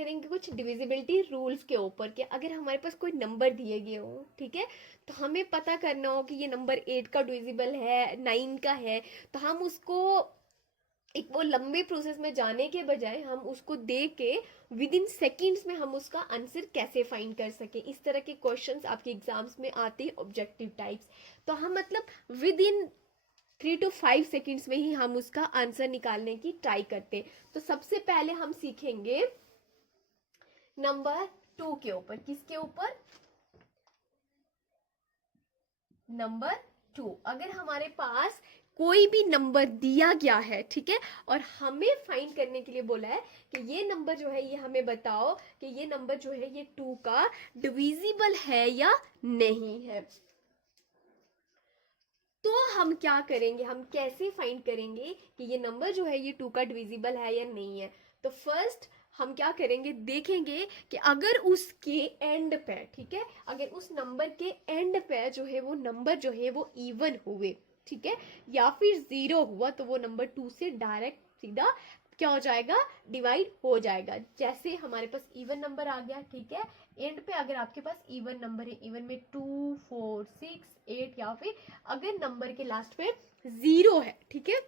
करेंगे कुछ divisibility rules के ऊपर कि अगर हमारे पास कोई नंबर दिए गए हो, ठीक है, तो हमें पता करना हो कि ये नंबर 8 का डिविजिबल है, 9 का है, तो हम उसको एक वो लंबे प्रोसेस में जाने के बजाय हम उसको दे के विद इन सेकेंड्स में हम उसका आंसर कैसे फाइंड कर सके। इस तरह के क्वेश्चंस आपके एग्जाम्स में आते हैं ऑब्जेक्टिव टाइप्स। तो हम मतलब विद इन 3 to 5 सेकेंड्स में ही हम उसका आंसर निकालने की ट्राई करते हैं। तो सबसे पहले हम सीखेंगे नंबर 2 के ऊपर। किसके ऊपर? नंबर 2। अगर हमारे पास कोई भी नंबर दिया गया है, ठीक है, और हमें फाइंड करने के लिए बोला है कि ये नंबर जो है, ये हमें बताओ कि ये नंबर जो है ये 2 का डिविजिबल है या नहीं है, तो हम क्या करेंगे, हम कैसे फाइंड करेंगे कि ये नंबर जो है ये 2 का डिविजिबल है या नहीं है। तो फर्स्ट हम क्या करेंगे, देखेंगे कि अगर उसके एंड पे, ठीक है, अगर उस नंबर के एंड पे जो है वो नंबर जो है वो इवन हुए, ठीक है, या फिर 0 हुआ, तो वो नंबर 2 से डायरेक्ट सीधा क्या हो जाएगा, डिवाइड हो जाएगा। जैसे हमारे पास इवन नंबर आ गया, ठीक है, एंड पे अगर आपके पास इवन नंबर है, इवन में 2 4 6 8, या फिर अगर नंबर के लास्ट पे 0 है, ठीक है,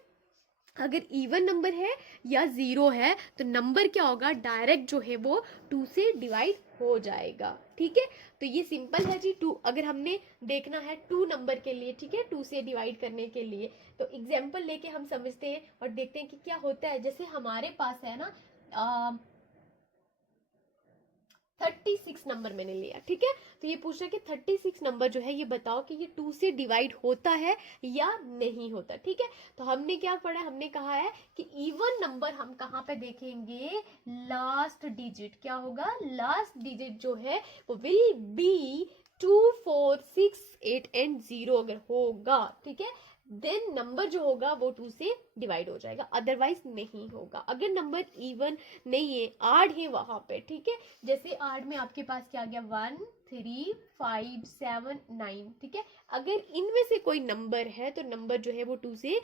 अगर इवन नंबर है या 0 है, तो नंबर क्या होगा, डायरेक्ट जो है वो 2 से डिवाइड हो जाएगा। ठीक है, तो ये सिंपल है जी। 2 अगर हमने देखना है 2 नंबर के लिए, ठीक है, 2 से डिवाइड करने के लिए, तो एग्जाम्पल लेके हम समझते हैं और देखते हैं कि क्या होता है। जैसे हमारे पास है ना 36 नंबर मैंने लिया, ठीक है, तो ये पूछ रहा है कि 36 नंबर जो है ये बताओ कि ये 2 से डिवाइड होता है या नहीं होता। ठीक है, तो हमने क्या पढ़ा है, हमने कहा है कि इवन नंबर हम कहाँ पे देखेंगे, लास्ट डिजिट। क्या होगा, लास्ट डिजिट जो है वो विल बी 2 4 6 8 एंड 0 अगर होगा, ठीक है, देन नंबर जो होगा वो 2 से डिवाइड हो जाएगा, अदरवाइज नहीं होगा। अगर नंबर इवन नहीं है, आड है वहां पे, ठीक है, जैसे आड में आपके पास क्या आ गया, 1 3 5 7 9, ठीक है, अगर इनमें से कोई नंबर है तो नंबर जो है वो 2 से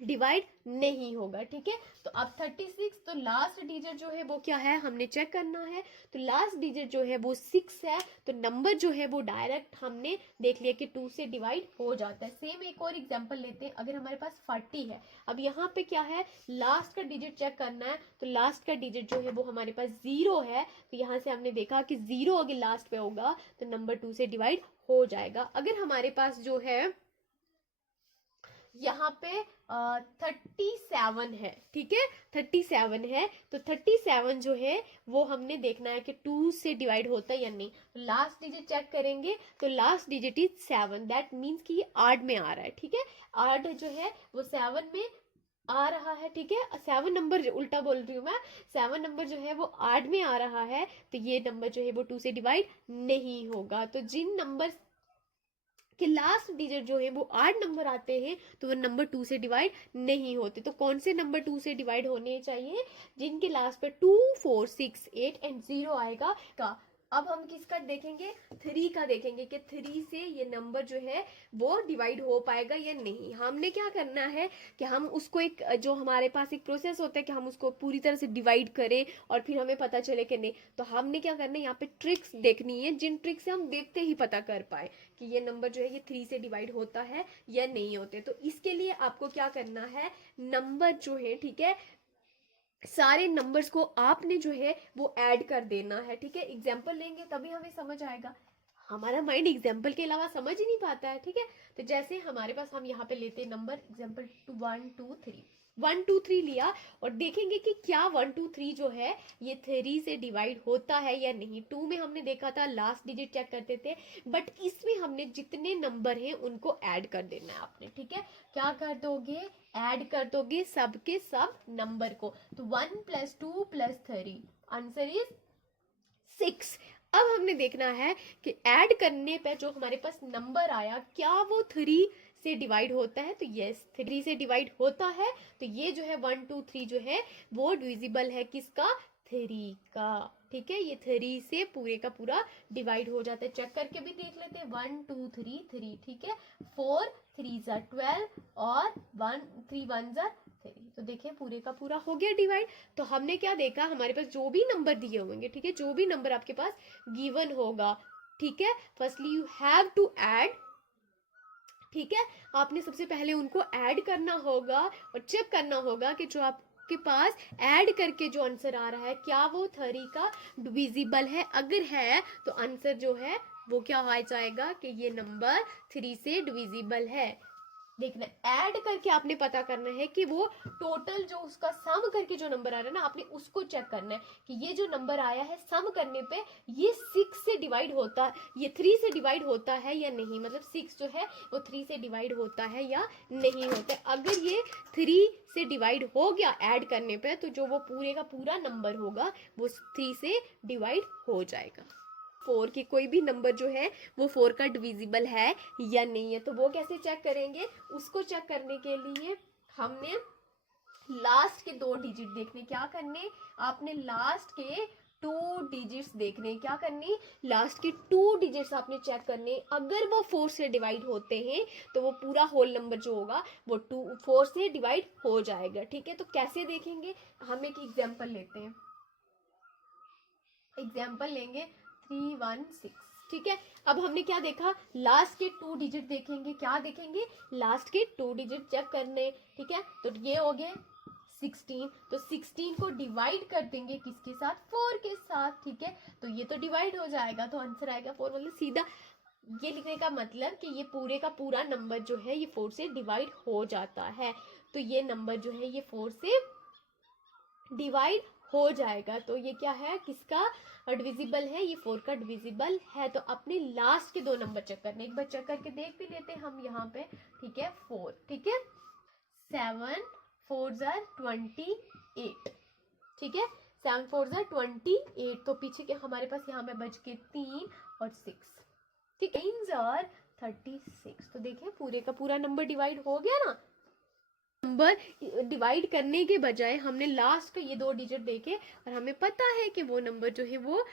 डिवाइड नहीं होगा। ठीक है, तो अब 36, तो लास्ट डिजिट जो है वो क्या है, हमने चेक करना है। तो लास्ट डिजिट जो है वो 6 है, तो नंबर जो है वो डायरेक्ट हमने देख लिया कि 2 से डिवाइड हो जाता है। सेम एक और एग्जांपल लेते हैं, अगर हमारे पास 40 है, अब यहाँ पे क्या है, लास्ट का डिजिट चेक करना है, तो लास्ट का डिजिट जो है वो हमारे पास 0 है, तो यहाँ से हमने देखा कि 0 अगर लास्ट पे होगा तो नंबर 2 से डिवाइड हो जाएगा। अगर हमारे पास जो है यहाँ पे 37 है, ठीक है, 37 है, तो 37 जो है वो हमने देखना है कि 2 से डिवाइड होता है या नहीं। तो लास्ट डिजिट चेक करेंगे, तो last digit is 7, that means कि ये 8 में आ रहा है। ठीक है, 8 जो है वो 7 में आ रहा है। ठीक है, 7 नंबर, उल्टा बोल रही हूँ मैं, 7 नंबर जो है वो 8 में आ रहा है, तो ये नंबर जो है वो 2 से डिवाइड नहीं होगा। तो जिन नंबर कि लास्ट डिजिट जो है वो 8 नंबर आते हैं तो वो नंबर 2 से डिवाइड नहीं होते। तो कौन से नंबर 2 से डिवाइड होने चाहिए, जिनके लास्ट पे 2 4 6 8 एंड 0 आएगा का। अब हम किसका देखेंगे, 3 का देखेंगे कि 3 से ये नंबर जो है वो डिवाइड हो पाएगा या नहीं। हमने क्या करना है कि हम उसको एक, जो हमारे पास एक प्रोसेस होता है कि हम उसको पूरी तरह से डिवाइड करें और फिर हमें पता चले कि नहीं, तो हमने क्या करना है, यहाँ पे ट्रिक्स देखनी है, जिन ट्रिक्स से हम देखते ही पता कर पाए कि ये नंबर जो है ये 3 से डिवाइड होता है या नहीं होते। तो इसके लिए आपको क्या करना है, नंबर जो है, ठीक है, सारे नंबर्स को आपने जो है वो ऐड कर देना है। ठीक है, एग्जाम्पल लेंगे तभी हमें समझ आएगा, हमारा माइंड एग्जाम्पल के अलावा समझ ही नहीं पाता है। ठीक है, तो जैसे हमारे पास हम यहाँ पे लेते हैं नंबर एग्जाम्पल 1 2 3, 1 2 3 लिया और देखेंगे कि क्या 1 2 3 जो है ये 3 से डिवाइड होता है या नहीं। 2 में हमने देखा था लास्ट डिजिट चेक करते थे, बट इसमें हमने जितने नंबर हैं उनको ऐड कर देना है आपने। ठीक है, क्या कर दोगे, ऐड कर दोगे सबके सब नंबर को। तो 1 + 2 + 3, आंसर इज 6। अब हमने देखना है कि ऐड करने पे जो हमारे पास नंबर आया क्या वो 3 से डिवाइड होता है। तो यस, 3 से डिवाइड होता है। तो ये जो है 1 2 3 जो है वो डिविजिबल है किसका, 3 का, ठीक है। ये 3 से पूरे का पूरा डिवाइड हो जाता है। चेक करके भी देख लेते हैं, 1 2 3 3, ठीक है। 4 3 ज़ा 12 और 1 3 1 ज़ा 3, तो देखिए पूरे का पूरा हो गया डिवाइड। तो हमने क्या देखा, हमारे पास जो भी नंबर दिए होंगे, ठीक है, जो भी नंबर आपके पास गिवन होगा, ठीक है, firstly you have to add, ठीक है, आपने सबसे पहले उनको ऐड करना होगा और चेक करना होगा कि जो आपके पास ऐड करके जो आंसर आ रहा है क्या वो 3 का डिविजिबल है। अगर है तो आंसर जो है वो क्या आ जाएगा कि ये नंबर 3 से डिविजिबल है। देखना, ऐड करके आपने पता करना है कि वो टोटल जो उसका सम करके जो नंबर आ रहा है ना, आपने उसको चेक करना है कि ये जो नंबर आया है सम करने पे ये 6 से डिवाइड होता है, ये 3 से डिवाइड होता है या नहीं, मतलब 6 जो है वो 3 से डिवाइड होता है या नहीं होता है। अगर ये 3 से डिवाइड हो गया ऐड करने पे, तो जो वो पूरे का पूरा नंबर होगा वो 3 से डिवाइड हो जाएगा। 4 की कोई भी नंबर जो है वो 4 का डिविजिबल है या नहीं है, तो वो कैसे चेक करेंगे, उसको चेक करने के लिए हमने लास्ट के 2 डिजिट देखने, क्या करने, आपने लास्ट के 2 डिजिट्स देखने, क्या करने, लास्ट के 2 डिजिट्स आपने चेक करने। अगर वो 4 से डिवाइड होते हैं तो वो पूरा होल नंबर जो होगा वो 4 से डिवाइड हो जाएगा, ठीक है। तो कैसे देखेंगे, हम एक एग्जाम्पल लेते हैं, एग्जाम्पल लेंगे 316, ठीक है। अब हमने क्या देखा, लास्ट के 2 डिजिट देखेंगे, क्या देखेंगे, लास्ट के 2 डिजिट चेक करने, ठीक है। तो ये हो गए 16, तो 16 को डिवाइड कर देंगे किसके साथ, 4 के साथ, ठीक है। तो ये तो डिवाइड हो जाएगा, तो आंसर आएगा 4, मतलब सीधा ये लिखने का मतलब कि ये पूरे का पूरा नंबर जो है ये 4 से डिवाइड हो जाता है। तो ये नंबर जो है ये 4 से डिवाइड हो जाएगा। तो ये क्या है, किसका डिविजिबल है, ये 4 का डिविजिबल है। तो अपने लास्ट के 2 नंबर चेक करने, एक बार चेक करके देख भी लेते हैं हम यहाँ पे, ठीक है। 4, ठीक है, 7 4 ज़ा 28, ठीक है, 7 4 ज़ा 28, तो पीछे के हमारे पास यहाँ पे बच के 3 और 6, ठीक है, 9 ज़ा 36। तो देखिए पूरे का पूरा नंबर डिवाइड हो गया ना। नंबर डिवाइड करने के बजाय हमने लास्ट का ये 2 डिजिट देखे और हमें पता है कि वो नंबर जो है वो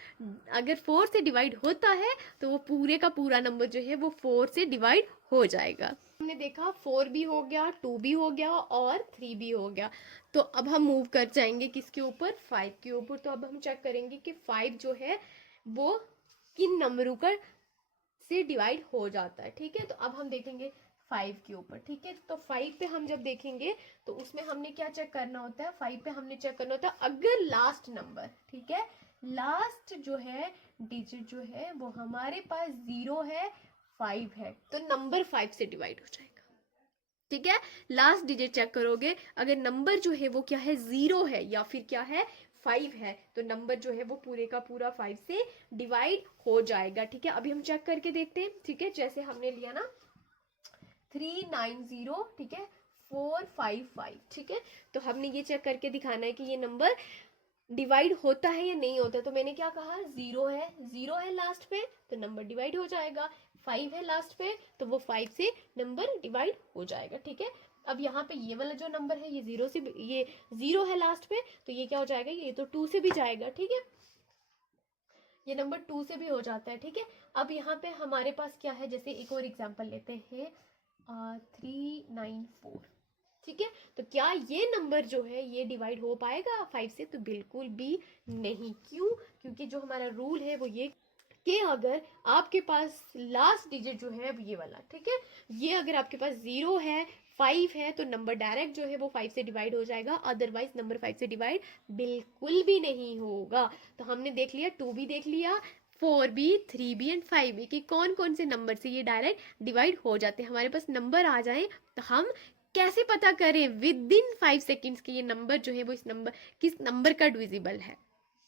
अगर 4 से डिवाइड होता है तो वो पूरे का पूरा नंबर जो है वो 4 से डिवाइड हो जाएगा। हमने देखा 4 भी हो गया, 2 भी हो गया और 3 भी हो गया। तो अब हम मूव कर जाएंगे किसके ऊपर, 5 के ऊपर। तो अब हम चेक करेंगे कि 5 जो है वो किन नंबरों का से डिवाइड हो जाता है, ठीक है। तो अब हम देखेंगे 5 के ऊपर, ठीक है। तो 5 पे हम जब देखेंगे तो उसमें हमने क्या चेक करना होता है, 5 पे हमने चेक करना होता है अगर लास्ट नंबर, ठीक है, लास्ट जो है डिजिट जो है वो हमारे पास 0 है, 5 है, तो नंबर 5 से डिवाइड हो जाएगा, ठीक है। लास्ट डिजिट चेक करोगे, अगर नंबर जो है वो क्या है 0 है या फिर क्या है 5 है, तो नंबर जो है वो पूरे का पूरा 5 से डिवाइड हो जाएगा, ठीक है। अभी हम चेक करके देखते हैं, ठीक है। जैसे हमने लिया ना 390, ठीक है, 455, ठीक है। तो हमने ये चेक करके दिखाना है कि ये नंबर डिवाइड होता है या नहीं होता। तो मैंने क्या कहा, 0 है लास्ट पे तो नंबर डिवाइड हो जाएगा, 5 है लास्ट पे तो वो 5 से नंबर डिवाइड हो जाएगा, ठीक है। अब यहाँ पे ये वाला जो नंबर है ये 0 से, ये 0 है लास्ट पे तो ये क्या हो जाएगा, ये तो 2 से भी जाएगा, ठीक है, ये नंबर 2 से भी हो जाता है, ठीक है। अब यहाँ पे हमारे पास क्या है, जैसे एक और एग्जांपल लेते हैं 394, ठीक है। तो क्या ये नंबर जो है ये डिवाइड हो पाएगा 5 से, तो बिल्कुल भी नहीं। क्यों, क्योंकि जो हमारा रूल है वो ये कि अगर आपके पास लास्ट डिजिट जो है ये वाला, ठीक है, ये अगर आपके पास 0 है 5 है तो नंबर डायरेक्ट जो है वो 5 से डिवाइड हो जाएगा, अदरवाइज नंबर 5 से डिवाइड बिल्कुल भी नहीं होगा। तो हमने देख लिया, 2 भी देख लिया, 4 भी, 3 भी एंड 5 भी कि कौन कौन से नंबर से ये डायरेक्ट डिवाइड हो जाते हैं। हमारे पास नंबर आ जाए तो हम कैसे पता करें विद इन 5 सेकेंड्स कि ये नंबर जो है वो इस नंबर किस नंबर का डिविजिबल है।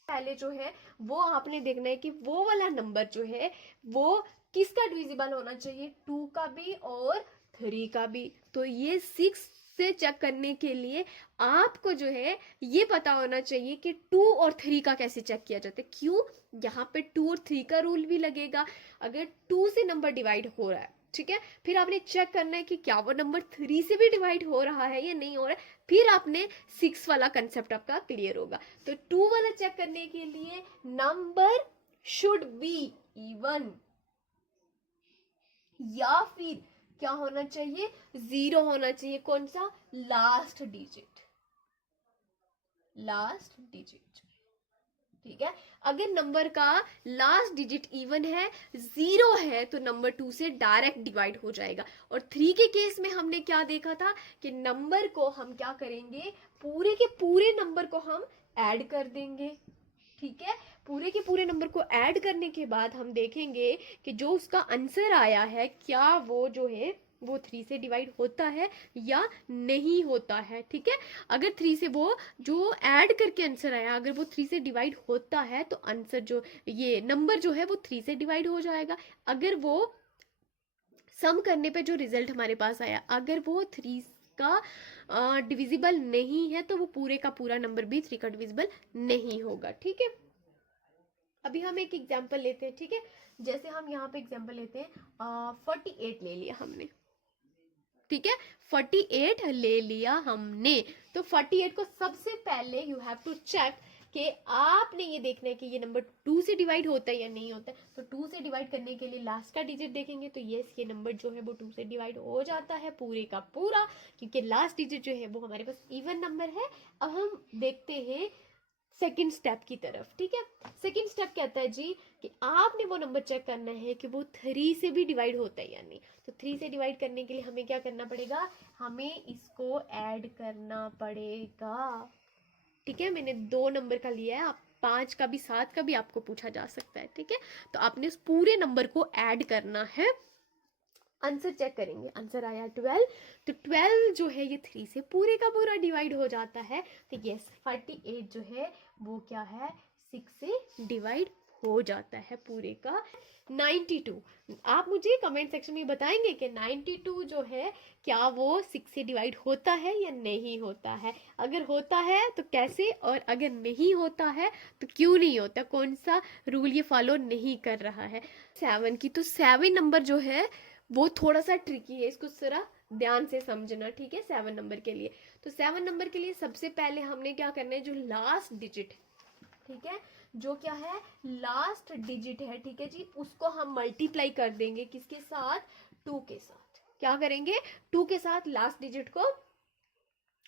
पहले जो है वो आपने देखना है कि वो वाला नंबर जो है वो किसका डिविजिबल होना चाहिए, 2 का भी और 3 का भी। तो ये 6 से चेक करने के लिए आपको जो है ये पता होना चाहिए कि 2 और 3 का कैसे चेक किया जाता है। क्यों, यहाँ पे 2 और 3 का रूल भी लगेगा। अगर 2 से नंबर डिवाइड हो रहा है, ठीक है, फिर आपने चेक करना है कि क्या वो नंबर 3 से भी डिवाइड हो रहा है या नहीं हो रहा है, फिर आपने 6 वाला कंसेप्ट आपका क्लियर होगा। तो 2 वाला चेक करने के लिए नंबर शुड बी इवन, या फिर क्या होना चाहिए, 0 होना चाहिए। कौन सा, लास्ट डिजिट, लास्ट डिजिट, ठीक है। अगर नंबर का लास्ट डिजिट इवन है, 0 है, तो नंबर 2 से डायरेक्ट डिवाइड हो जाएगा। और 3 के केस में हमने क्या देखा था कि नंबर को हम क्या करेंगे, पूरे के पूरे नंबर को हम ऐड कर देंगे, ठीक है। पूरे के पूरे नंबर को ऐड करने के बाद हम देखेंगे कि जो उसका आंसर आया है, क्या वो जो है वो 3 से डिवाइड होता है या नहीं होता है, ठीक है। अगर 3 से वो जो ऐड करके आंसर आया, अगर वो 3 से डिवाइड होता है तो आंसर जो ये नंबर जो है वो 3 से डिवाइड हो जाएगा। अगर वो सम करने पे जो रिजल्ट हमारे पास आया, अगर वो 3 का डिविजिबल नहीं है, तो वो पूरे का पूरा नंबर भी 3 का डिविजिबल नहीं होगा, ठीक है। अभी हम एक एग्जांपल लेते हैं, ठीक है। जैसे हम यहाँ पे एग्जांपल लेते हैं, 48 ले लिया हमने, ठीक है। 48 ले लिया हमने, तो 48 को सबसे पहले यू हैव टू चेक कि आपने ये देखना है कि ये नंबर 2 से डिवाइड होता है या नहीं होता है। तो 2 से डिवाइड करने के लिए लास्ट का डिजिट देखेंगे, तो यस, ये नंबर जो है वो 2 से डिवाइड हो जाता है पूरे का पूरा, क्योंकि लास्ट डिजिट जो है वो हमारे पास इवन नंबर है। अब हम देखते हैं सेकंड स्टेप की तरफ, ठीक है। सेकंड स्टेप कहता है जी कि आपने वो नंबर चेक करना है कि वो 3 से भी डिवाइड होता है या नहीं। तो 3 से डिवाइड करने के लिए हमें क्या करना पड़ेगा, हमें इसको ऐड करना पड़ेगा, ठीक है। मैंने 2 नंबर का लिया है, आप 5 का भी 7 का भी आपको पूछा जा सकता है, ठीक है। तो आपने उस पूरे नंबर को ऐड करना है। आंसर चेक करेंगे, आंसर आया 12, तो 12 जो है ये 3 से पूरे का पूरा डिवाइड हो जाता है। तो यस, 48 जो है वो क्या है, 6 से डिवाइड हो जाता है पूरे का। 92, आप मुझे कमेंट सेक्शन में बताएंगे कि 92 जो है क्या वो 6 से डिवाइड होता है या नहीं होता है। अगर होता है तो कैसे, और अगर नहीं होता है तो क्यों नहीं होता, कौन सा रूल ये फॉलो नहीं कर रहा है। 7 की, तो 7 नंबर जो है वो थोड़ा सा ट्रिकी है, इसको जरा ध्यान से समझना, ठीक है। 7 नंबर के लिए, तो 7 नंबर के लिए सबसे पहले हमने क्या करना है, जो लास्ट डिजिट, ठीक है, जो क्या है लास्ट डिजिट है, ठीक है जी, उसको हम मल्टीप्लाई कर देंगे किसके साथ, 2 के साथ। क्या करेंगे, 2 के साथ लास्ट डिजिट को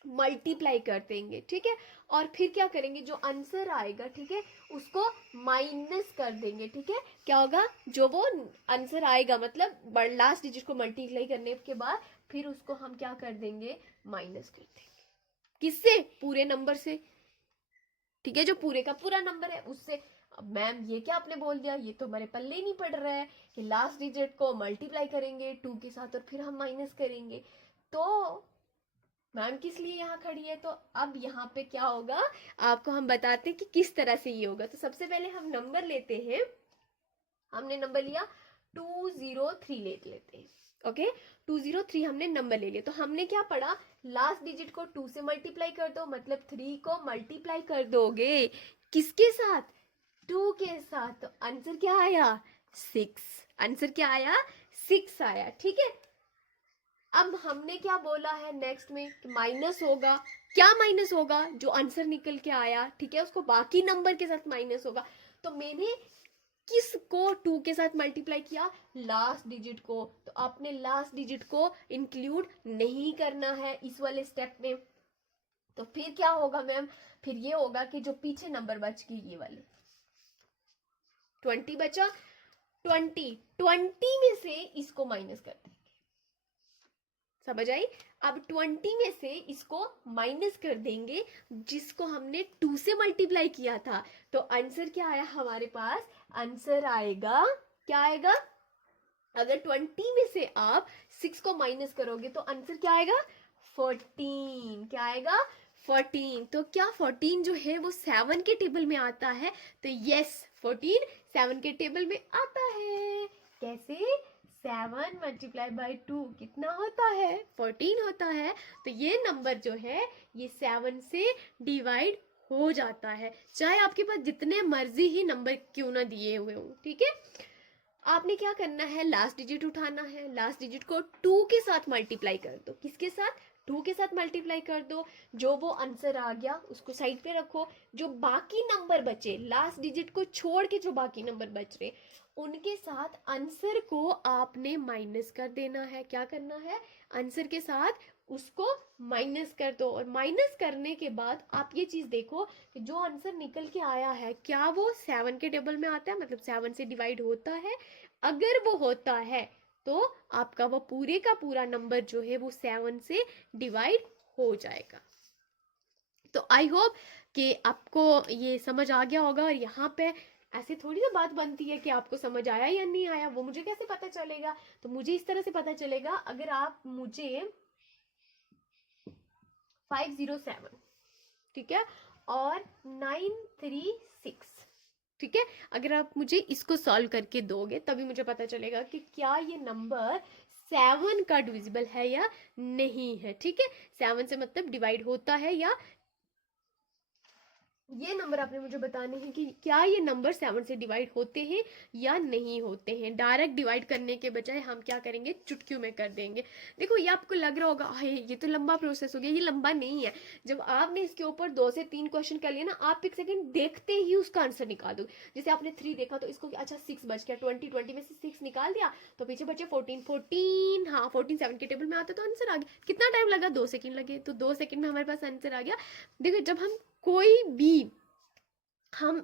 मल्टीप्लाई कर देंगे, ठीक है। और फिर क्या करेंगे, जो आंसर आएगा, ठीक है, उसको माइनस कर देंगे, ठीक है। क्या होगा, जो वो आंसर आएगा, मतलब लास्ट डिजिट को मल्टीप्लाई करने के बाद फिर उसको हम क्या कर देंगे, माइनस कर देंगे, किससे, पूरे नंबर से, ठीक है, जो पूरे का पूरा नंबर है उससे। अब मैम ये क्या आपने बोल दिया, ये तो हमारे पल्ले ही नहीं पड़ रहा है कि लास्ट डिजिट को मल्टीप्लाई करेंगे 2 के साथ और फिर हम माइनस करेंगे। तो मैम किस लिए यहाँ खड़ी है, तो अब यहाँ पे क्या होगा, आपको हम बताते हैं कि किस तरह से ये होगा। तो सबसे पहले हम नंबर लेते हैं, हमने नंबर लिया 203 लेते हैं, ओके। 203 हमने नंबर ले लिया, तो हमने क्या पढ़ा, लास्ट डिजिट को 2 से मल्टीप्लाई कर दो, मतलब 3 को मल्टीप्लाई कर दोगे किसके साथ, 2 के साथ, तो आंसर क्या आया, 6। आंसर क्या आया, 6 आया, ठीक है। अब हमने क्या बोला है नेक्स्ट में, माइनस होगा, क्या माइनस होगा, जो आंसर निकल के आया, ठीक है, उसको बाकी नंबर के साथ माइनस होगा। तो मैंने किसको 2 के साथ मल्टीप्लाई किया, लास्ट डिजिट को, तो आपने लास्ट डिजिट को इंक्लूड नहीं करना है इस वाले स्टेप में। तो फिर क्या होगा मैम, फिर ये होगा कि जो पीछे नंबर बच गई, ये वाले 20 बचा, 20 में से इसको माइनस कर देंगे, समझ आई। अब 20 में से इसको माइनस कर देंगे जिसको हमने 2 से मल्टीप्लाई किया था। तो आंसर क्या आया हमारे पास, आंसर आएगा, क्या आएगा, अगर 20 में से आप 6 को माइनस करोगे तो आंसर क्या आएगा, 14। क्या आएगा, 14। तो क्या 14 जो है वो 7 के टेबल में आता है, तो यस 14 7 के टेबल में आता है। कैसे, 7 मल्टीप्लाई बाई 2 कितना होता है, 14 होता है। तो ये नंबर जो है ये 7 से डिवाइड हो जाता है, चाहे आपके पास जितने मर्जी ही नंबर क्यों ना दिए हुए हों, ठीक है। आपने क्या करना है, लास्ट डिजिट उठाना है, लास्ट डिजिट को 2 के साथ मल्टीप्लाई कर दो, किसके साथ, 2 के साथ मल्टीप्लाई कर दो, जो वो आंसर आ गया उसको साइड पे रखो, जो बाकी नंबर बचे लास्ट डिजिट को छोड़ के जो बाकी नंबर बच रहे उनके साथ आंसर को आपने माइनस कर देना है। क्या करना है, आंसर के साथ उसको माइनस कर दो, और माइनस करने के बाद आप ये चीज देखो कि जो आंसर निकल के आया है क्या वो 7 के टेबल में आता है, मतलब 7 से डिवाइड होता है। अगर वो होता है तो आपका वो पूरे का पूरा नंबर जो है वो 7 से डिवाइड हो जाएगा। तो आई होप कि आपको ये समझ आ गया होगा। और यहाँ पे ऐसे थोड़ी ना बात बनती है कि आपको समझ आया या नहीं आया, वो मुझे कैसे पता चलेगा? तो मुझे इस तरह से पता चलेगा, अगर आप मुझे 507, ठीक है, और 936, ठीक है, अगर आप मुझे इसको सॉल्व करके दोगे तभी मुझे पता चलेगा कि क्या ये नंबर 7 का डिविजिबल है या नहीं है। ठीक है, 7 से मतलब डिवाइड होता है या, ये नंबर आपने मुझे बताने हैं कि क्या ये नंबर 7 से डिवाइड होते हैं या नहीं होते हैं। डायरेक्ट डिवाइड करने के बजाय हम क्या करेंगे, चुटकियों में कर देंगे। देखो ये आपको लग रहा होगा ये तो लंबा प्रोसेस हो गया, ये लंबा नहीं है। जब आपने इसके ऊपर 2 से 3 क्वेश्चन कर लिए ना, आप एक सेकंड देखते ही उसका आंसर निकाल दो। जैसे आपने 3 देखा तो इसको अच्छा 6 बच गया, 20 में से 6 निकाल दिया तो पीछे बचे 14, हाँ 14 7 के टेबल में आता तो आंसर आ गया। कितना टाइम लगा, 2 सेकंड लगे, तो 2 सेकंड में हमारे पास आंसर आ गया। देखो जब हम कोई भी हम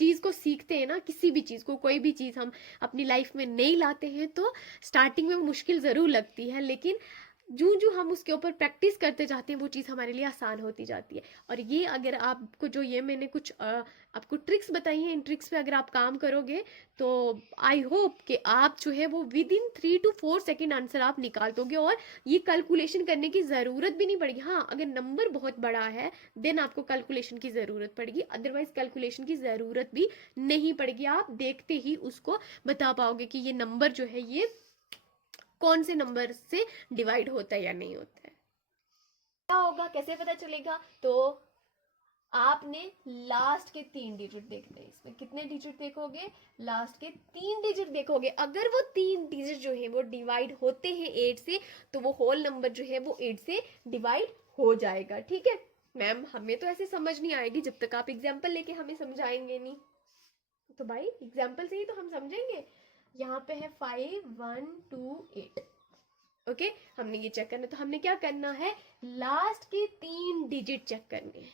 चीज को सीखते हैं ना, किसी भी चीज को, कोई भी चीज हम अपनी लाइफ में नहीं लाते हैं तो स्टार्टिंग में मुश्किल जरूर लगती है, लेकिन जो जो हम उसके ऊपर प्रैक्टिस करते जाते हैं वो चीज़ हमारे लिए आसान होती जाती है। और ये अगर आपको जो ये मैंने कुछ आपको ट्रिक्स बताई हैं, इन ट्रिक्स पे अगर आप काम करोगे तो आई होप कि आप जो है वो with in 3 to 4 second answer आप निकाल दोगे, और ये कैलकुलेशन करने की ज़रूरत भी नहीं पड़ेगी। हाँ, अगर नंबर बहुत बड़ा है देन आपको कैलकुलेशन की ज़रूरत पड़ेगी, अदरवाइज कैलकुलेशन की ज़रूरत भी नहीं पड़ेगी। आप देखते ही उसको बता पाओगे कि ये नंबर जो है ये कौन से नंबर से डिवाइड होता है या नहीं होता है। क्या होगा, कैसे पता चलेगा? तो आपने लास्ट के 3 डिजिट देखने हैं। इसमें कितने डिजिट देखोगे, लास्ट के 3 डिजिट देखोगे। अगर वो 3 डिजिट जो है वो डिवाइड होते हैं 8 से तो वो होल नंबर जो है वो 8 से डिवाइड हो जाएगा। ठीक है मैम, हमें तो ऐसे समझ नहीं आएगी जब तक आप एग्जाम्पल लेके हमें समझाएंगे नहीं। तो भाई एग्जाम्पल से ही तो हम समझेंगे। यहाँ पे है 5 1 2 8। ओके, हमने ये चेक करना, तो हमने क्या करना है, लास्ट के 3 डिजिट चेक करने हैं।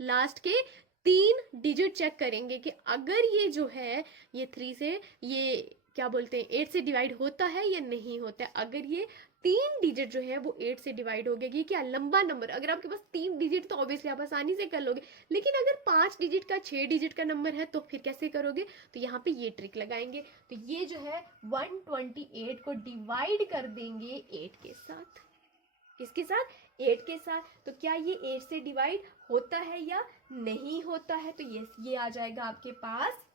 लास्ट के 3 डिजिट चेक करेंगे कि अगर ये जो है ये 3 से, ये क्या बोलते हैं, 8 से डिवाइड होता है या नहीं होता है। अगर ये 3 डिजिट जो है वो 8 से डिवाइड हो गया, ये क्या लंबा नंबर, अगर आपके पास 3 डिजिट तो ऑब्वियसली आप आसानी से कर लोगे, लेकिन अगर 5 डिजिट का 6 डिजिट का नंबर है तो फिर कैसे करोगे? तो यहाँ पे ये ट्रिक लगाएंगे। तो ये जो है 128 को डिवाइड कर देंगे 8 के साथ। किसके साथ? 8 के साथ। तो क्या ये 8 से डिवाइड होता है या नहीं होता है? तो ये आ जाएगा आपके पास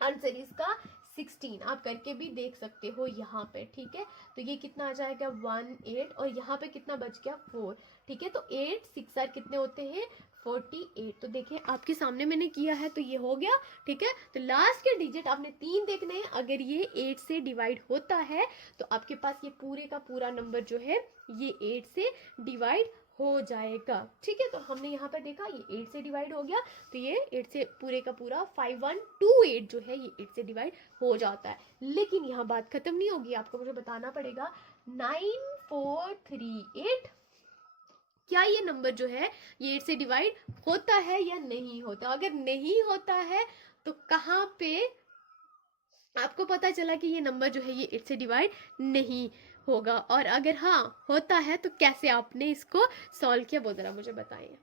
आंसर इसका 16। आप करके भी देख सकते हो यहाँ पे। ठीक है, तो ये कितना आ जाएगा 1 8, और यहाँ पे कितना बच गया 4। ठीक है, तो 8 6 आर कितने होते हैं 48। तो देखिए आपके सामने मैंने किया है तो ये हो गया। ठीक है, तो लास्ट के डिजिट आपने 3 देखने हैं। अगर ये 8 से डिवाइड होता है तो आपके पास ये पूरे का पूरा नंबर जो है ये 8 से डिवाइड हो जाएगा। ठीक है, तो हमने यहाँ पर देखा ये 8 से डिवाइड हो गया, तो ये 8 से पूरे का पूरा 5128 जो है ये 8 से डिवाइड हो जाता है। लेकिन यहाँ बात खत्म नहीं होगी, आपको मुझे बताना पड़ेगा 9438 क्या ये नंबर जो है ये 8 से डिवाइड होता है या नहीं होता। अगर नहीं होता है तो कहाँ पे आपको पता चला कि ये नंबर जो है ये 8 से डिवाइड नहीं होगा, और अगर हाँ होता है तो कैसे आपने इसको सॉल्व किया वो जरा मुझे बताइए।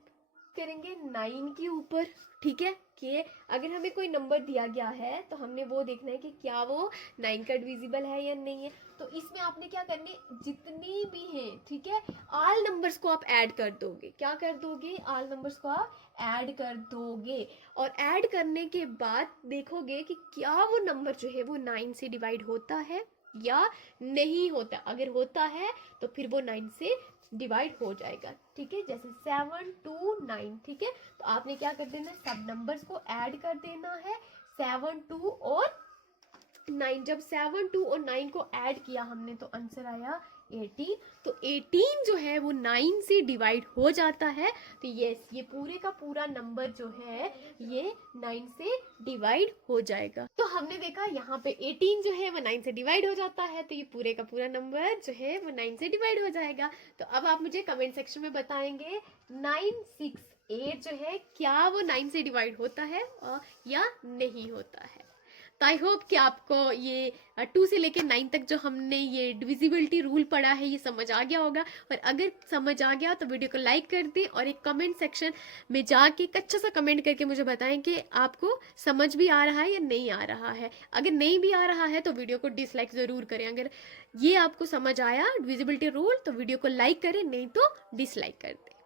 करेंगे 9 के ऊपर। ठीक है, कि अगर हमें कोई नंबर दिया गया है तो हमने वो देखना है कि क्या वो 9 का डिविजिबल है या नहीं है। तो इसमें आपने क्या करने, जितनी भी हैं, ठीक है, ऑल नंबर्स को आप ऐड कर दोगे। क्या कर दोगे, ऑल नंबर्स को आप ऐड कर दोगे, और ऐड करने के बाद देखोगे कि क्या वो नंबर जो है वो 9 से डिवाइड होता है या नहीं होता। अगर होता है तो फिर वो 9 से डिवाइड हो जाएगा। ठीक है, जैसे 7 2 9। ठीक है, तो आपने क्या कर देना है, सब नंबर्स को ऐड कर देना है, 7 2 और 9। जब 7 2 और 9 को ऐड किया हमने तो आंसर आया 18। तो 18 जो है वो 9 से डिवाइड हो जाता है। तो यस, ये पूरे का पूरा नंबर जो है ये 9 से डिवाइड हो जाएगा। तो हमने देखा यहाँ पे 18 जो है वो 9 से डिवाइड हो जाता है, तो ये पूरे का पूरा नंबर जो है वो 9 से डिवाइड हो जाएगा। तो अब आप मुझे कमेंट सेक्शन में बताएंगे 968 जो है क्या वो 9 से डिवाइड होता है या नहीं होता है। तो आई होप कि आपको ये 2 से लेकर 9 तक जो हमने ये डिविजिबिलिटी रूल पढ़ा है ये समझ आ गया होगा। और अगर समझ आ गया तो वीडियो को लाइक कर दें और एक कमेंट सेक्शन में जाके एक अच्छा सा कमेंट करके मुझे बताएं कि आपको समझ भी आ रहा है या नहीं आ रहा है। अगर नहीं भी आ रहा है तो वीडियो को डिसलाइक ज़रूर करें। अगर ये आपको समझ आया डिविजिबिलिटी रूल तो वीडियो को लाइक करें, नहीं तो डिसलाइक कर दें।